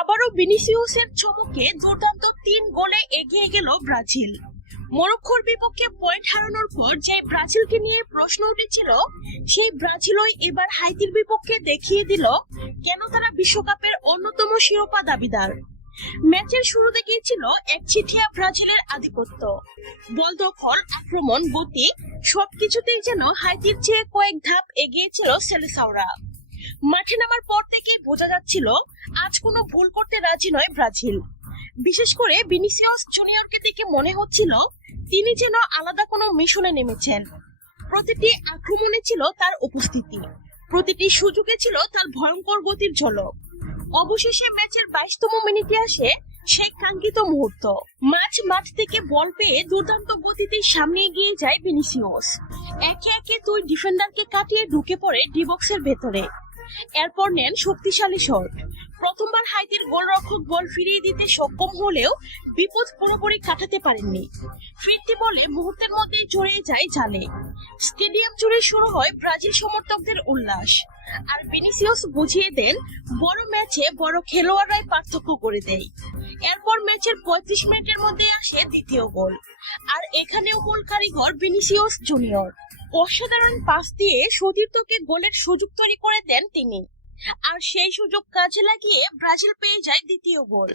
আবারও ভিনিসিয়াসের চমকে দুর্দান্ত 3 গোলে এগিয়ে গেল ব্রাজিল। মরক্কোর বিপক্ষে পয়েন্ট হারানোর পর যে ব্রাজিলকে নিয়ে প্রশ্ন উঠেছিল, সেই ব্রাজিলই এবার হাইতির বিপক্ষে দেখিয়ে দিল কেন তারা বিশ্বকাপের অন্যতম শিরোপা দাবিদার। ম্যাচের শুরু থেকেই ছিল একচিটিয়া ব্রাজিলের আধিপত্য। বল দখল, আক্রমণ, গতি সবকিছুতেই যেন হাইতির চেয়ে কয়েক ধাপ এগিয়ে ছিল সেলেসাওরা। মাঠে নামার পর থেকে বোঝা যাচ্ছিল আজ কোনো ভুল করতে রাজি নয় ব্রাজিল। বিশেষ করে ভিনিসিয়াস জুনিয়রকে দেখে মনে হচ্ছিল তিনি যেন আলাদা কোনো মিশনে নেমেছেন। প্রতিটি আক্রমণে ছিল তার উপস্থিতি, প্রতিটি সুযোগে ছিল তার ভয়ঙ্কর গতির ঝলক। অবশেষে ম্যাচের 22তম মিনিটে আসে সেই কাঙ্ক্ষিত মুহূর্ত। মাঠ থেকে বল পেয়ে দুর্দান্ত গতিতে সামনে এগিয়ে যায় ভিনিসিয়াস। একে একে 2 ডিফেন্ডারকে কাটিয়ে ঢুকে পড়ে ডি বক্সের ভেতরে। এরপর নেন শক্তিশালী শট। প্রথমবার হাইতির গোলরক্ষক বল ফিরিয়ে দিতে সক্ষম হলেও বিপদ পুরোপুরি কাটাতে পারেননি। ফিরতি বলে মুহূর্তের মধ্যেই জড়িয়ে যায় জালে। স্টেডিয়াম জুড়ে শুরু হয় ব্রাজিল সমর্থকদের উল্লাস। আর ভিনিসিয়াস বুঝিয়ে দেন বড় ম্যাচে বড় খেলোয়াড়রাই পার্থক্য করে দেয়। এরপর ম্যাচের 35 মিনিটের মধ্যে আসে দ্বিতীয় গোল। আর এখানেও গোল কারিগর ভিনিসিয়াস জুনিয়র। অসাধারণ পাস দিয়ে সতীর্থকে গোলের সুযোগ তৈরি করে দেন তিনি। আর সেই সুযোগ কাজে লাগিয়ে ব্রাজিল পেয়ে যায় দ্বিতীয় গোল।